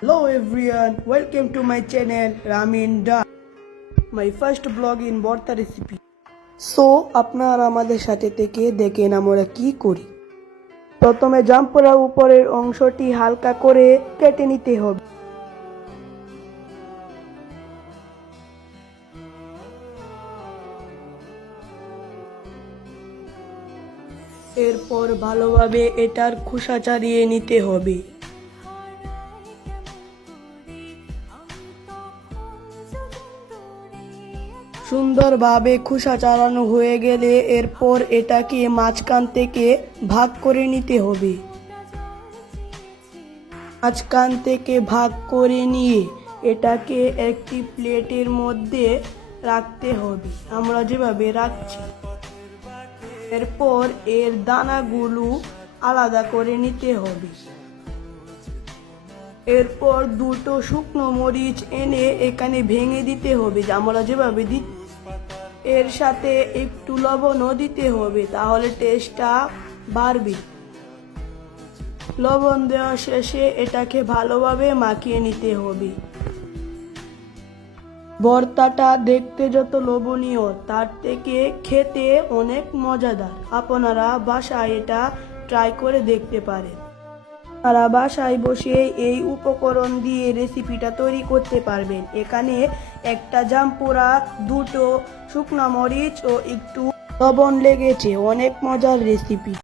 Hello everyone, welcome to my channel Ramin Da. My first blog in Borta recipe. So আপনারা আমাদের সাথে থেকে দেখেন আমরা কি করি। প্রথমে জাম্পুরা উপরের অংশটি হালকা করে কেটে নিতে হবে। এরপর ভালোভাবে এটার খোসা ছাড়িয়ে নিতে হবে। সুন্দরভাবে খোসা ছাড়ানো হয়ে গেলে এরপর এটাকে মাঝখান থেকে ভাগ করে নিতে হবে। মাঝখান থেকে ভাগ করে নিয়ে এটাকে একটি প্লেটের মধ্যে রাখতে হবে, আমরা যেভাবে রাখছি। এরপর এর দানাগুলো আলাদা করে নিতে হবে। এরপর দুটো শুকনো মরিচ এনে এখানে ভেঙে দিতে হবে, আমরা যেভাবে দিচ্ছি। এর সাথে একটু লবণও দিতে হবে, তাহলে টেস্টটা বাড়বে। লবণ দেওয়া শেষে এটাকে ভালোভাবে মাখিয়ে নিতে হবে। ভর্তাটা দেখতে যত লোভনীয় তার থেকে খেতে অনেক মজাদার। আপনারা বাসায় এটা ট্রাই করে দেখতে পারেন। আপনারা বাসায় বসে এই উপকরণ দিয়ে রেসিপিটা তৈরি করতে পারবেন। এখানে একটা জাম্পুরা, দুটো শুকনো মরিচ ও একটু লবণ লেগেছে। অনেক মজার রেসিপি।